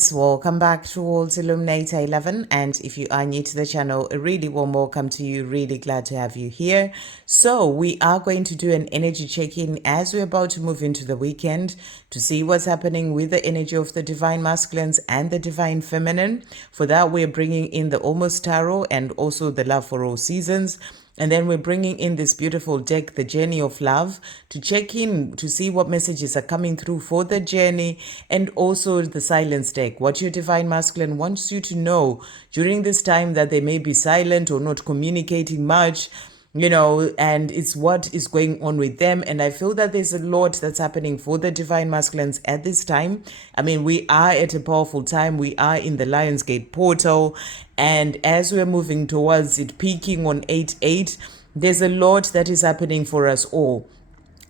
Welcome back to World's Illuminator 11, and if you are new to the channel, a really warm welcome to you. Really glad to have you here. So we are going to do an energy check-in as we're about to move into the weekend to see what's happening with the energy of the divine masculines and the divine feminine. For that, we're bringing in the Almost Tarot and also the Love for All Seasons. And then we're bringing in this beautiful deck, the Journey of Love, to check in to see what messages are coming through for the journey, and also the Silence deck, what your divine masculine wants you to know during this time that they may be silent or not communicating much, and it's what is going on with them. And I feel that there's a lot that's happening for the divine masculines at this time. I mean, we are at a powerful time. We are in the Lionsgate portal, and as we're moving towards it peaking on 8/8, there's a lot that is happening for us all.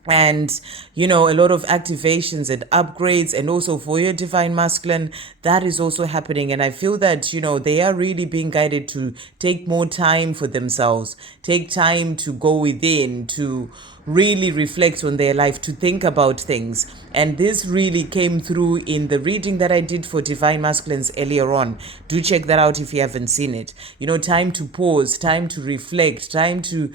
And a lot of activations and upgrades, and also for your divine masculine, that is also happening. And I feel that they are really being guided to take more time for themselves, take time to go within, to really reflect on their life, to think about things. And this really came through in the reading that I did for divine masculines earlier on. Do check that out if you haven't seen it. Time to pause, time to reflect, time to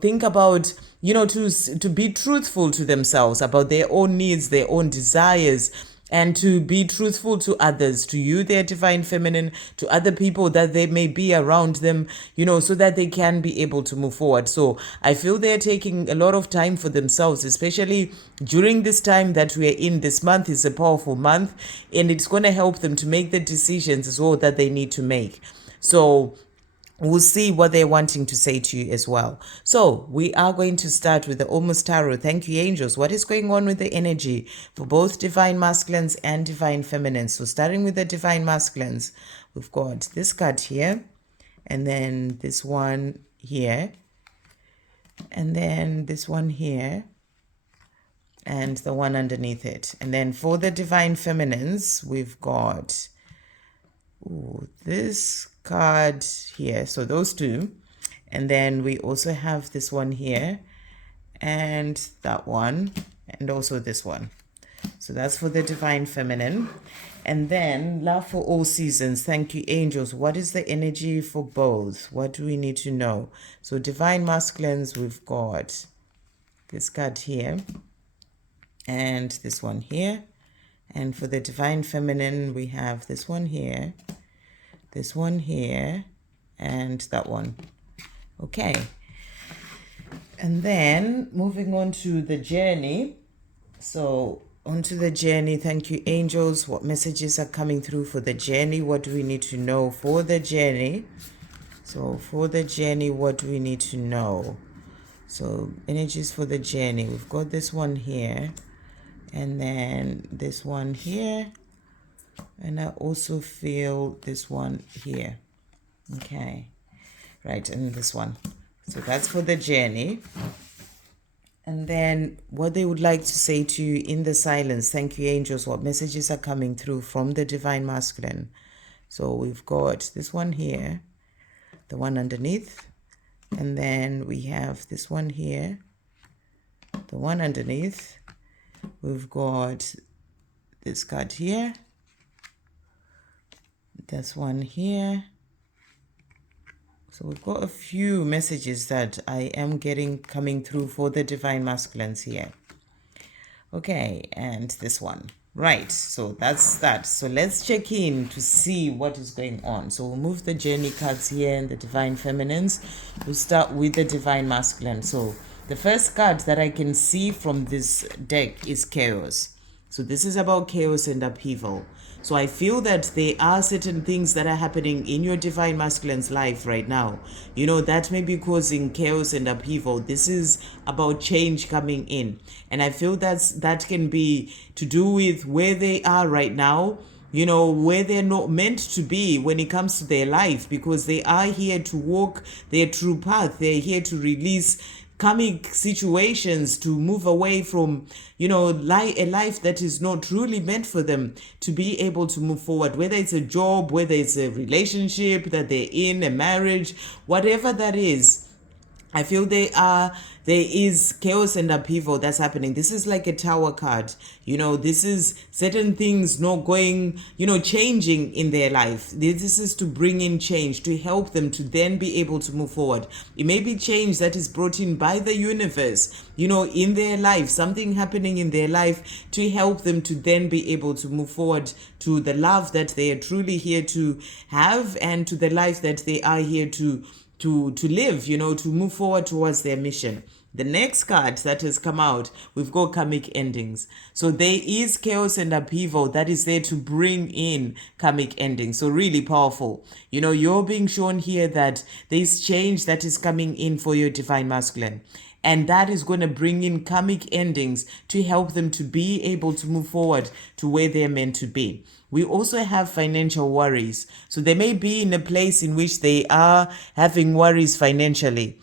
think about to be truthful to themselves about their own needs, their own desires, and to be truthful to others, to you, their divine feminine, to other people that they may be around them, so that they can be able to move forward. So I feel they're taking a lot of time for themselves, especially during this time that we're in. This month is a powerful month, and it's going to help them to make the decisions as well that they need to make. So we'll see what they're wanting to say to you as well. So we are going to start with the Almost Tarot. Thank you, angels. What is going on with the energy for both divine masculines and divine feminines? So starting with the divine masculines, we've got this card here, and then this one here, and then this one here, and the one underneath it. And then for the divine feminines, we've got this card here, so those two, and then we also have this one here, and that one, and also this one. So that's for the divine feminine. And then Love for All Seasons. Thank you, angels. What is the energy for both? What do we need to know? So divine masculines, we've got this card here and this one here, and for the divine feminine, we have this one here, this one here, and that one. Okay. And then moving on to the journey. So onto the journey. Thank you, angels. What messages are coming through for the journey? What do we need to know for the journey? So for the journey, what do we need to know? So energies for the journey. We've got this one here, and then this one here, and I also feel this one here. Okay. Right, and this one. So that's for the journey. And then what they would like to say to you in the silence. Thank you, angels. What messages are coming through from the divine masculine? So we've got this one here, the one underneath, and then we have this one here, the one underneath. We've got this card here, this one here. So we've got a few messages that I am getting coming through for the divine masculines here. Okay, and this one. Right, so that's that. So let's check in to see what is going on. So we'll move the journey cards here and the divine feminines. We'll start with the divine masculine. So the first card that I can see from this deck is chaos. So this is about chaos and upheaval. So I feel that there are certain things that are happening in your divine masculine's life right now, that may be causing chaos and upheaval. This is about change coming in. And I feel that can be to do with where they are right now, where they're not meant to be when it comes to their life, because they are here to walk their true path. They're here to release karmic situations, to move away from a life that is not truly meant for them, to be able to move forward, whether it's a job, whether it's a relationship that they're in, a marriage, whatever that is. I feel there is chaos and upheaval that's happening. This is like a tower card. This is certain things not going, changing in their life. This is to bring in change, to help them to then be able to move forward. It may be change that is brought in by the universe, in their life, something happening in their life to help them to then be able to move forward to the love that they are truly here to have, and to the life that they are here to live, to move forward towards their mission. The next card that has come out, we've got karmic endings. So there is chaos and upheaval that is there to bring in karmic endings. So really powerful. You're being shown here that there's change that is coming in for your divine masculine. And that is going to bring in karmic endings to help them to be able to move forward to where they're meant to be. We also have financial worries. So they may be in a place in which they are having worries financially.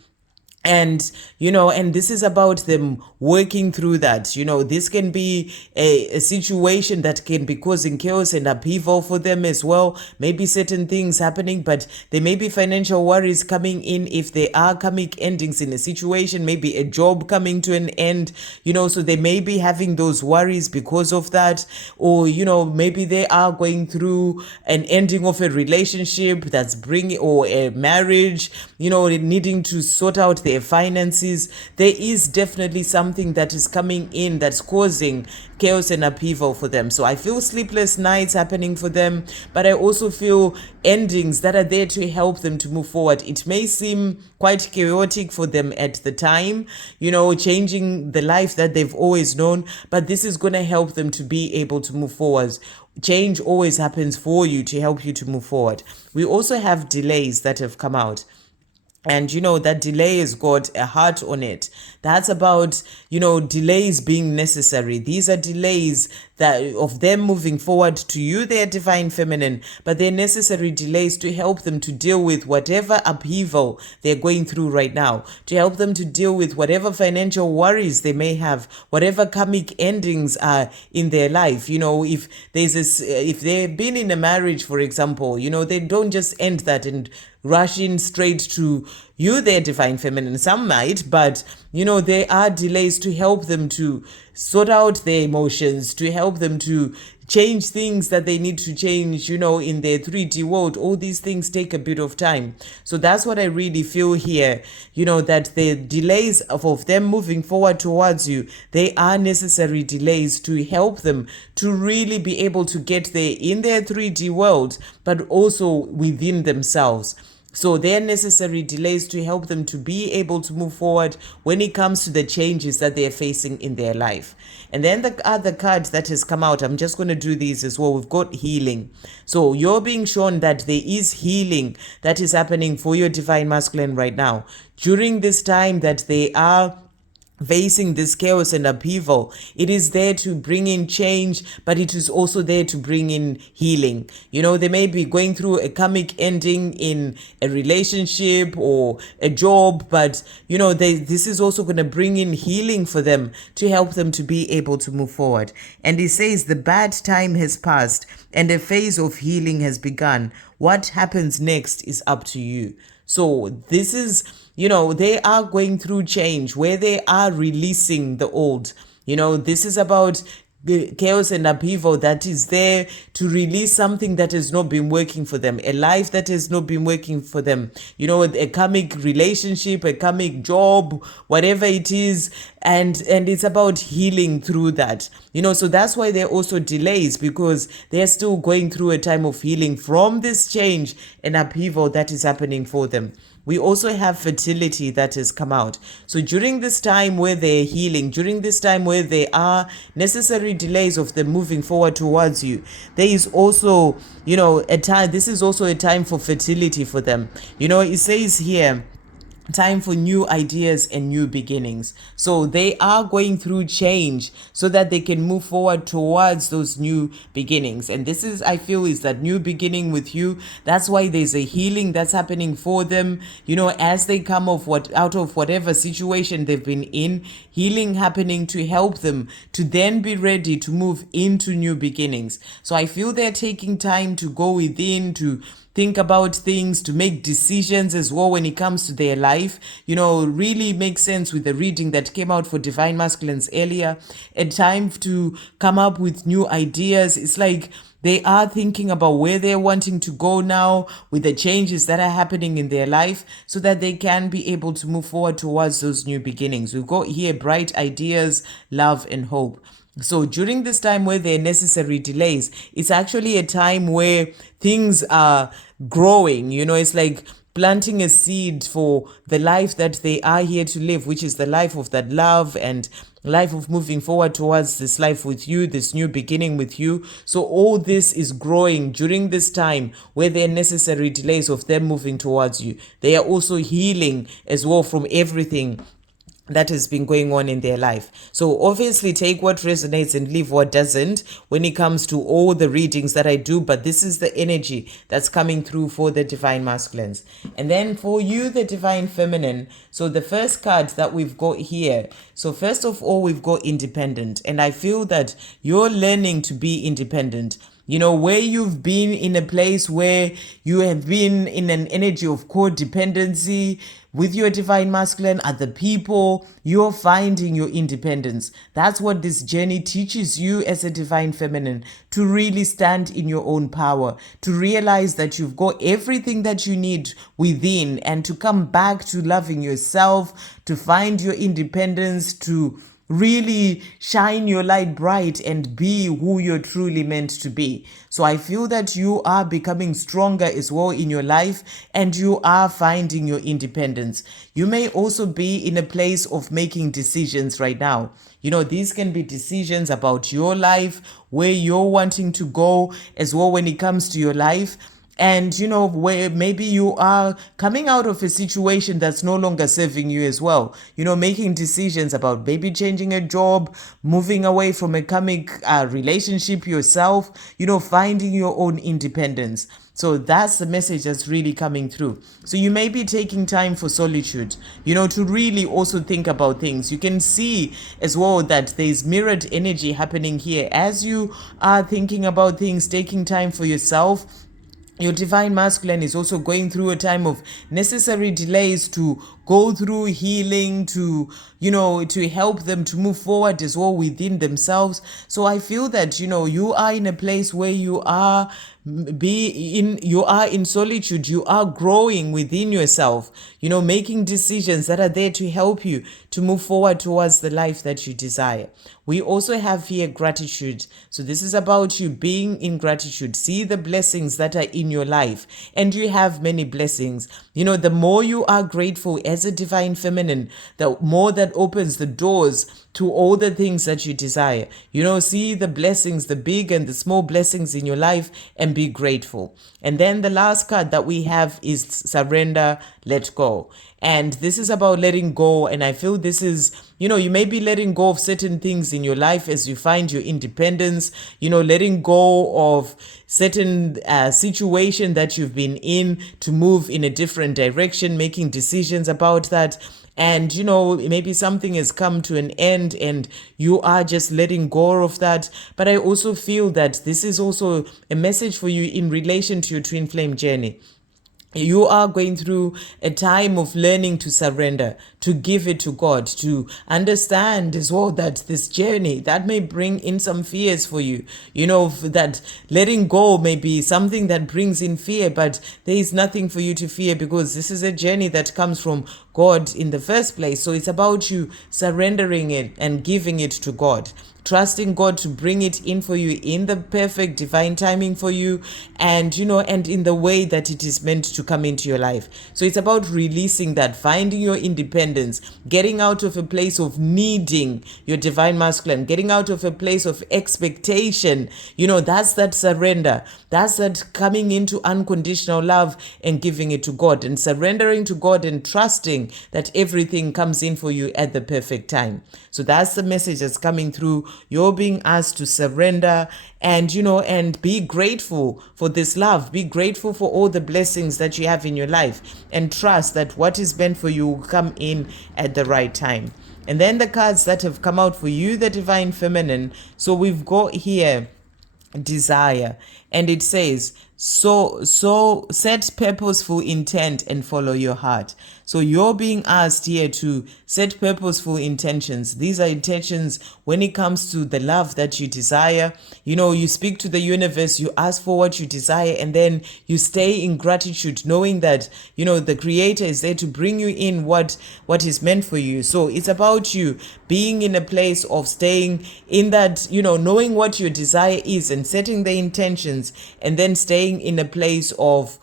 And this is about them working through that. This can be a situation that can be causing chaos and upheaval for them as well. Maybe certain things happening, but there may be financial worries coming in if there are karmic endings in a situation, maybe a job coming to an end, so they may be having those worries because of that. Or, maybe they are going through an ending of a relationship that's bringing, or a marriage, needing to sort out their finances. There is definitely something that is coming in that's causing chaos and upheaval for them. So I feel sleepless nights happening for them, but I also feel endings that are there to help them to move forward. It may seem quite chaotic for them at the time, changing the life that they've always known, but this is going to help them to be able to move forward. Change always happens for you to help you to move forward. We also have delays that have come out. And that delay has got a heart on it. That's about, delays being necessary. These are delays that of them moving forward to you, their divine feminine, but they're necessary delays to help them to deal with whatever upheaval they're going through right now, to help them to deal with whatever financial worries they may have, whatever karmic endings are in their life. If if they've been in a marriage, for example, they don't just end that and rush in straight to you, their divine feminine. Some might, but there are delays to help them to sort out their emotions, to help them to change things that they need to change, in their 3D world. All these things take a bit of time. So that's what I really feel here, that the delays of them moving forward towards you, they are necessary delays to help them to really be able to get there in their 3D world, but also within themselves. So they're necessary delays to help them to be able to move forward when it comes to the changes that they're facing in their life. And then the other card that has come out, I'm just going to do these as well. We've got healing. So you're being shown that there is healing that is happening for your divine masculine right now. During this time that they are facing this chaos and upheaval, it is there to bring in change, but it is also there to bring in healing. They may be going through a karmic ending in a relationship or a job, but this is also going to bring in healing for them to help them to be able to move forward. And it says the bad time has passed and a phase of healing has begun. What happens next is up to you. So this is, they are going through change where they are releasing the old. This is about the chaos and upheaval that is there to release something that has not been working for them, a life that has not been working for them, a karmic relationship, a karmic job, whatever it is, and it's about healing through that. So that's why there are also delays, because they're still going through a time of healing from this change and upheaval that is happening for them. We also have fertility that has come out. So during this time where they're healing, during this time where there are necessary delays of them moving forward towards you, there is also, a time, this is also a time for fertility for them. It says here, time for new ideas and new beginnings. So they are going through change so that they can move forward towards those new beginnings. And this is, I feel, is that new beginning with you. That's why there's a healing that's happening for them, as they come out of whatever situation they've been in, healing happening to help them to then be ready to move into new beginnings. So I feel they're taking time to go within, to think about things, to make decisions as well when it comes to their life. Really makes sense with the reading that came out for Divine Masculines earlier. A time to come up with new ideas. It's like they are thinking about where they're wanting to go now with the changes that are happening in their life so that they can be able to move forward towards those new beginnings. We've got here bright ideas, love, and hope. So during this time where there are necessary delays, it's actually a time where things are growing. It's like planting a seed for the life that they are here to live, which is the life of that love and life of moving forward towards this life with you, this new beginning with you. So all this is growing during this time where there are necessary delays of them moving towards you. They are also healing as well from everything that has been going on in their life. So obviously take what resonates and leave what doesn't when it comes to all the readings that I do, but this is the energy that's coming through for the Divine Masculines. And then for you, the Divine Feminine, so the first card that we've got here, so first of all, we've got independent, and I feel that you're learning to be independent. Where you've been in a place where you have been in an energy of codependency with your Divine Masculine, other people, you're finding your independence. That's what this journey teaches you as a Divine Feminine, to really stand in your own power, to realize that you've got everything that you need within, and to come back to loving yourself, to find your independence, to really shine your light bright and be who you're truly meant to be. So I feel that you are becoming stronger as well in your life, and you are finding your independence. You may also be in a place of making decisions right now. These can be decisions about your life, where you're wanting to go as well when it comes to your life. And, where maybe you are coming out of a situation that's no longer serving you as well. Making decisions about maybe changing a job, moving away from a karmic relationship yourself, finding your own independence. So that's the message that's really coming through. So you may be taking time for solitude, to really also think about things. You can see as well that there's mirrored energy happening here. As you are thinking about things, taking time for yourself, your Divine Masculine is also going through a time of necessary delays to go through healing, to help them to move forward as well within themselves. So I feel that, you are in a place where you are in solitude, you are growing within yourself, making decisions that are there to help you to move forward towards the life that you desire. We also have here gratitude. So this is about you being in gratitude. See the blessings that are in your life, and you have many blessings. The more you are grateful as a Divine Feminine, the more that opens the doors to all the things that you desire. See the blessings, the big and the small blessings in your life, and be grateful. And then the last card that we have is surrender, let go. And this is about letting go. And I feel this is, you may be letting go of certain things in your life as you find your independence, letting go of certain situation that you've been in to move in a different direction, making decisions about that. And, maybe something has come to an end and you are just letting go of that. But I also feel that this is also a message for you in relation to your twin flame journey. You are going through a time of learning to surrender, to give it to God, to understand as well that this journey that may bring in some fears for you, that letting go may be something that brings in fear, but there is nothing for you to fear because this is a journey that comes from God in the first place. So it's about you surrendering it and giving it to God. Trusting God to bring it in for you in the perfect divine timing for you, and and in the way that it is meant to come into your life. So it's about releasing that, finding your independence, getting out of a place of needing your Divine Masculine, getting out of a place of expectation. That's that surrender. That's that coming into unconditional love and giving it to God and surrendering to God and trusting that everything comes in for you at the perfect time. So that's the message that's coming through. You're being asked to surrender and, and be grateful for this love. Be grateful for all the blessings that you have in your life and trust that what is meant for you will come in at the right time. And then the cards that have come out for you, the Divine Feminine. So we've got here desire. And it says, so set purposeful intent and follow your heart. So you're being asked here to set purposeful intentions. These are intentions when it comes to the love that you desire. You speak to the universe, you ask for what you desire, and then you stay in gratitude, knowing that, the Creator is there to bring you in what is meant for you. So it's about you being in a place of staying in that, knowing what your desire is and setting the intentions, and then staying in a place of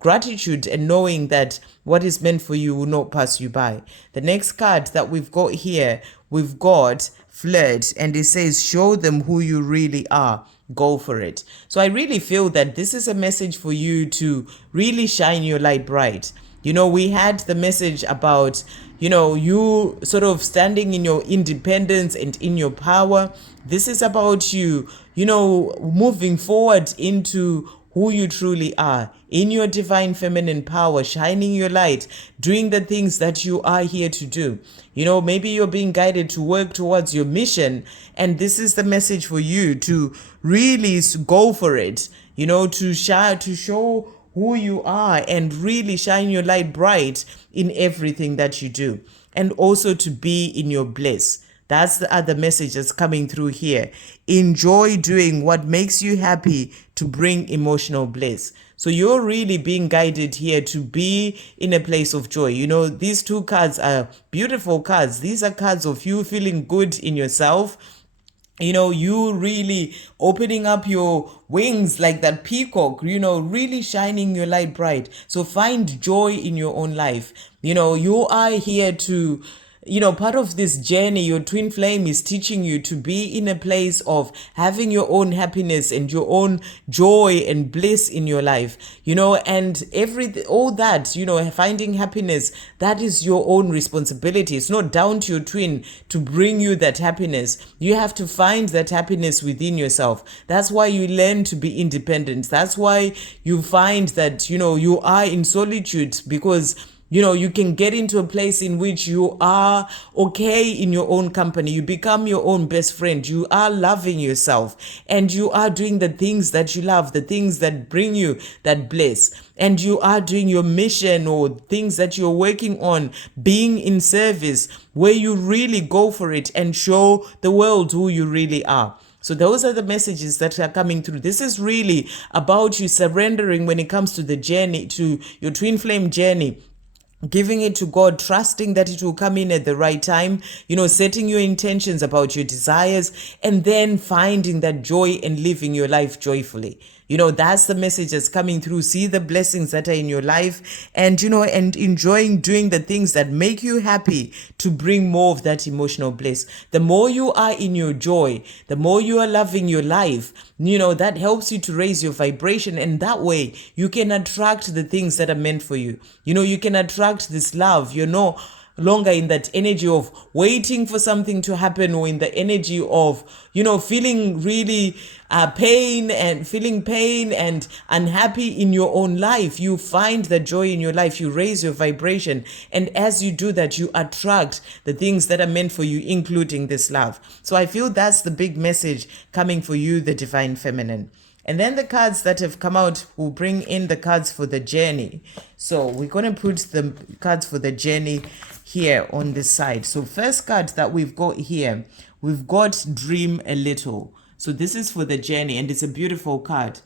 gratitude and knowing that what is meant for you will not pass you by. The next card that we've got here, we've got flirt, and it says, show them who you really are. Go for it. So I really feel that this is a message for you to really shine your light bright. We had the message about, you sort of standing in your independence and in your power. This is about you, moving forward into who you truly are, in your divine feminine power, shining your light, doing the things that you are here to do. Maybe you're being guided to work towards your mission, and this is the message for you to really go for it, to show who you are and really shine your light bright in everything that you do, and also to be in your bliss. That's the other message that's coming through here. Enjoy doing what makes you happy to bring emotional bliss. So you're really being guided here to be in a place of joy. These two cards are beautiful cards. These are cards of you feeling good in yourself. You really opening up your wings like that peacock, really shining your light bright. So find joy in your own life. You are here to, part of this journey, your twin flame is teaching you to be in a place of having your own happiness and your own joy and bliss in your life, and all that, finding happiness, that is your own responsibility. It's not down to your twin to bring you that happiness. You have to find that happiness within yourself. That's why you learn to be independent. That's why you find that, you are in solitude, because you can get into a place in which you are okay in your own company. You become your own best friend. You are loving yourself, and you are doing the things that you love, the things that bring you that bliss. And you are doing your mission or things that you're working on, being in service, where you really go for it and show the world who you really are. So those are the messages that are coming through. This is really about you surrendering when it comes to the journey, to your twin flame journey. Giving it to God, trusting that it will come in at the right time, setting your intentions about your desires, and then finding that joy and living your life joyfully. That's the message that's coming through. See the blessings that are in your life, and, and enjoying doing the things that make you happy to bring more of that emotional bliss. The more you are in your joy, the more you are loving your life, that helps you to raise your vibration. And that way you can attract the things that are meant for you. You can attract this love. You're no longer in that energy of waiting for something to happen, or in the energy of, feeling really feeling pain and unhappy in your own life. You find the joy in your life. You raise your vibration. And as you do that, you attract the things that are meant for you, including this love. So I feel that's the big message coming for you, the divine feminine. And then the cards that have come out will bring in the cards for the journey. So we're going to put the cards for the journey here on this side. So first card that we've got here, we've got Dream a Little. So this is for the journey, and it's a beautiful card.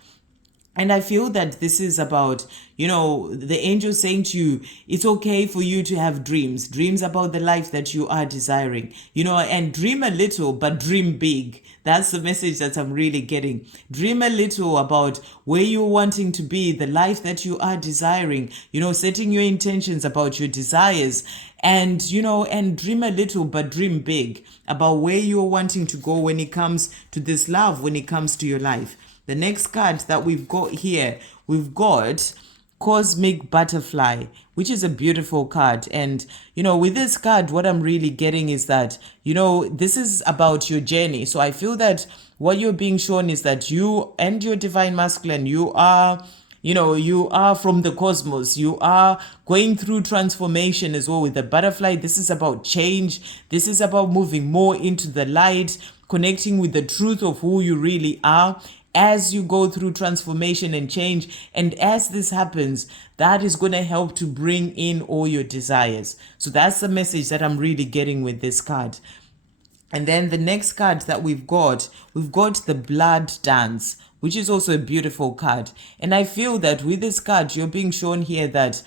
And I feel that this is about, the angel saying to you, it's okay for you to have dreams about the life that you are desiring, and dream a little, but dream big. That's the message that I'm really getting. Dream a little about where you're wanting to be, the life that you are desiring, setting your intentions about your desires, and, and dream a little, but dream big about where you're wanting to go when it comes to this love, when it comes to your life. The next card that we've got here, we've got Cosmic Butterfly, which is a beautiful card. And, with this card, what I'm really getting is that, this is about your journey. So I feel that what you're being shown is that you and your divine masculine, you are from the cosmos. You are going through transformation as well with the butterfly. This is about change. This is about moving more into the light, connecting with the truth of who you really are. as you go through transformation and change. And as this happens, that is going to help to bring in all your desires. So that's the message that I'm really getting with this card. And then the next card that we've got the blood dance, which is also a beautiful card. And I feel that with this card, you're being shown here that,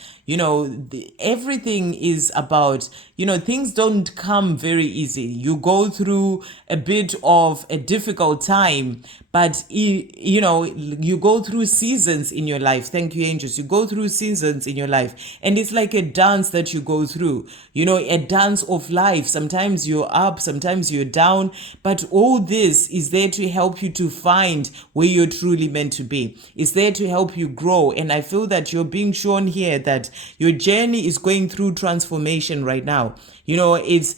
everything is about, things don't come very easy. You go through a bit of a difficult time, but, you go through seasons in your life. Thank you, angels. You go through seasons in your life. And it's like a dance that you go through, a dance of life. Sometimes you're up, sometimes you're down, but all this is there to help you to find where you're truly meant to be. It's there to help you grow. And I feel that you're being shown here that your journey is going through transformation right now. It's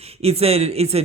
a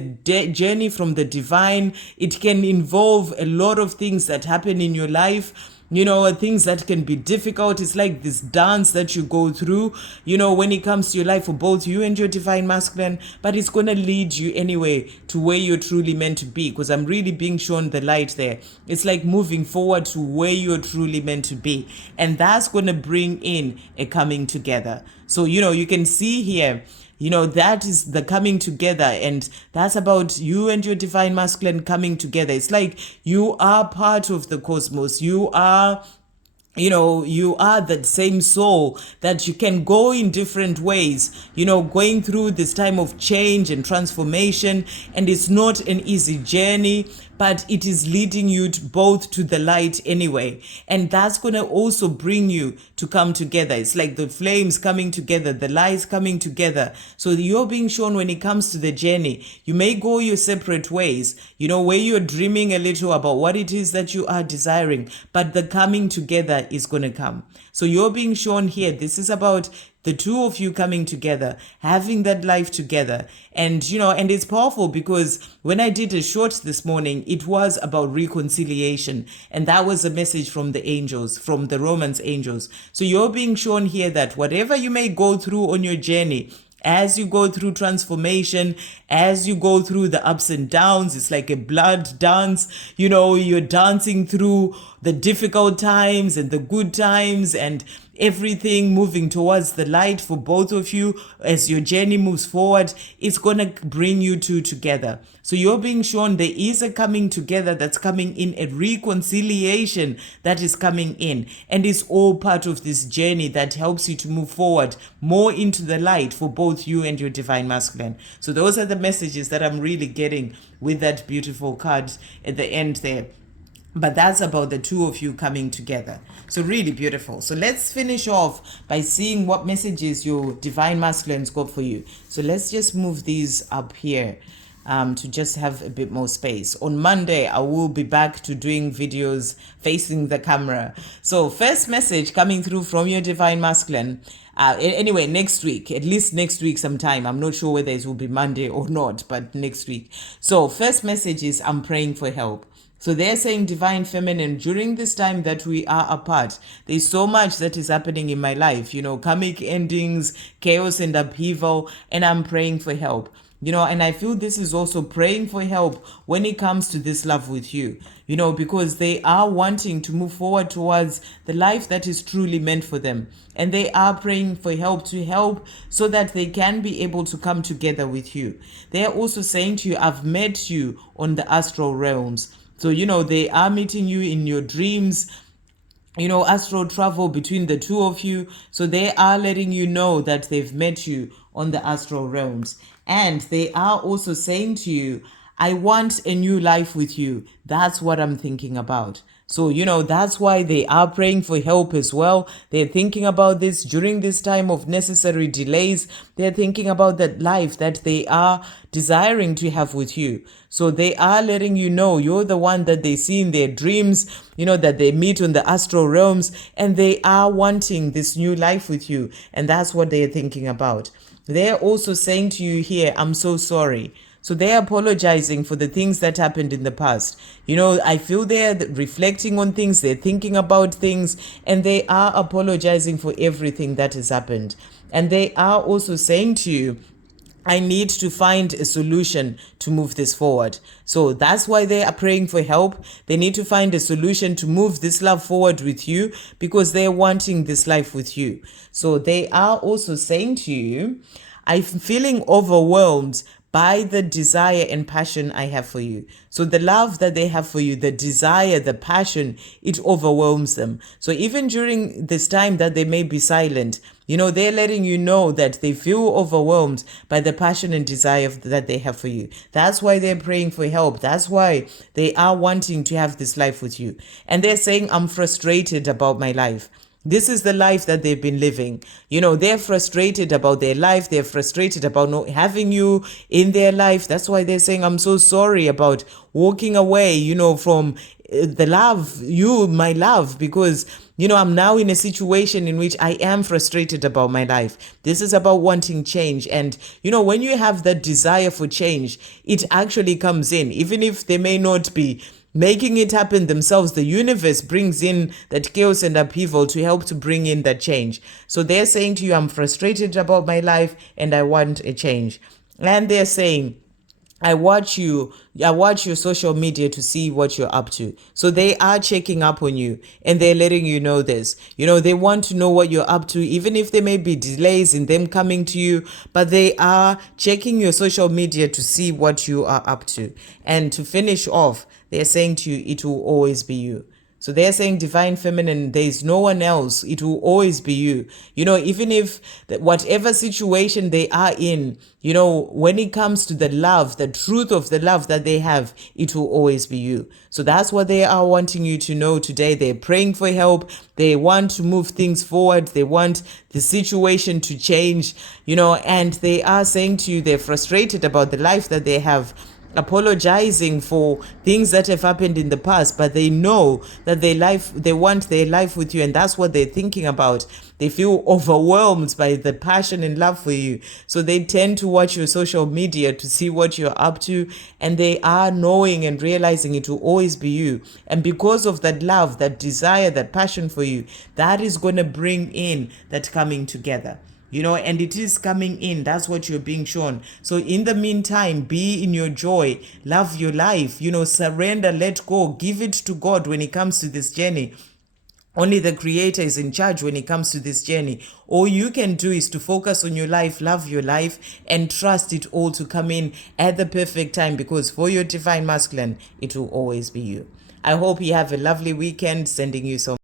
journey from the divine. It can involve a lot of things that happen in your life, things that can be difficult. It's like this dance that you go through, when it comes to your life for both you and your divine masculine, but it's going to lead you anyway to where you're truly meant to be, because I'm really being shown the light there. It's like moving forward to where you're truly meant to be. And that's going to bring in a coming together. So, you can see here, that is the coming together, and that's about you and your divine masculine coming together. It's like you are part of the cosmos. You are that same soul that you can go in different ways, going through this time of change and transformation. And it's not an easy journey, but it is leading you both to the light anyway. And that's going to also bring you to come together. It's like the flames coming together, the lights coming together. So you're being shown when it comes to the journey, you may go your separate ways, where you're dreaming a little about what it is that you are desiring, but the coming together is going to come. So you're being shown here, this is about the two of you coming together, having that life together. And, and it's powerful because when I did a short this morning, it was about reconciliation. And that was a message from the angels, from the Romance angels. So you're being shown here that whatever you may go through on your journey, as you go through transformation, as you go through the ups and downs, it's like a blood dance. You're dancing through the difficult times and the good times, and everything moving towards the light for both of you. As your journey moves forward, it's going to bring you two together. So you're being shown there is a coming together that's coming in, a reconciliation that is coming in, and it's all part of this journey that helps you to move forward more into the light for both you and your divine masculine. So those are the messages that I'm really getting with that beautiful card at the end there. But that's about the two of you coming together. So really beautiful. So let's finish off by seeing what messages your divine masculines got for you. So let's just move these up here to just have a bit more space. On Monday, I will be back to doing videos facing the camera. So first message coming through from your divine masculine. Anyway, next week, at least next week sometime. I'm not sure whether it will be Monday or not, but next week. So first message is, I'm praying for help. So they're saying, divine feminine, during this time that we are apart, there's so much that is happening in my life, karmic endings, chaos and upheaval, and I'm praying for help. And I feel this is also praying for help when it comes to this love with you, because they are wanting to move forward towards the life that is truly meant for them. And they are praying for help so that they can be able to come together with you. They are also saying to you, I've met you on the astral realms. So, they are meeting you in your dreams, astral travel between the two of you. So they are letting you know that they've met you on the astral realms. And they are also saying to you, I want a new life with you. That's what I'm thinking about. So, that's why they are praying for help as well. They're thinking about this during this time of necessary delays. They're thinking about that life that they are desiring to have with you. So they are letting you know you're the one that they see in their dreams, that they meet on the astral realms, and they are wanting this new life with you. And that's what they're thinking about. They're also saying to you here, I'm so sorry. So they're apologizing for the things that happened in the past. I feel they're reflecting on things, they're thinking about things, and they are apologizing for everything that has happened. And they are also saying to you, I need to find a solution to move this forward. So that's why they are praying for help. They need to find a solution to move this love forward with you because they're wanting this life with you. So they are also saying to you, I'm feeling overwhelmed by the desire and passion I have for you. So the love that they have for you, the desire, the passion, it overwhelms them. So even during this time that they may be silent, they're letting you know that they feel overwhelmed by the passion and desire that they have for you. That's why they're praying for help. That's why they are wanting to have this life with you. And they're saying, I'm frustrated about my life. This is the life that they've been living. They're frustrated about their life. They're frustrated about not having you in their life. That's why they're saying, I'm so sorry about walking away, from the love, my love, because, I'm now in a situation in which I am frustrated about my life. This is about wanting change. And, when you have that desire for change, it actually comes in, even if they may not be making it happen themselves. The universe brings in that chaos and upheaval to help to bring in that change. So they're saying to you, I'm frustrated about my life and I want a change. And they're saying, I watch your social media to see what you're up to. So they are checking up on you and they're letting you know this. They want to know what you're up to, even if there may be delays in them coming to you, but they are checking your social media to see what you are up to. And to finish off, they're saying to you, it will always be you. So they're saying divine feminine, there is no one else. It will always be you. Even if whatever situation they are in, when it comes to the love, the truth of the love that they have, it will always be you. So that's what they are wanting you to know today. They're praying for help. They want to move things forward. They want the situation to change, and they are saying to you, they're frustrated about the life that they have, apologizing for things that have happened in the past, but they know that they want their life with you, and that's what they're thinking about. They feel overwhelmed by the passion and love for you. So they tend to watch your social media to see what you're up to, and they are knowing and realizing it will always be you. And because of that love, that desire, that passion for you, that is going to bring in that coming together. And it is coming in. That's what you're being shown. So in the meantime, be in your joy, love your life, surrender, let go, give it to God when it comes to this journey. Only the Creator is in charge when it comes to this journey. All you can do is to focus on your life, love your life, and trust it all to come in at the perfect time, because for your divine masculine, it will always be you. I hope you have a lovely weekend. Sending you so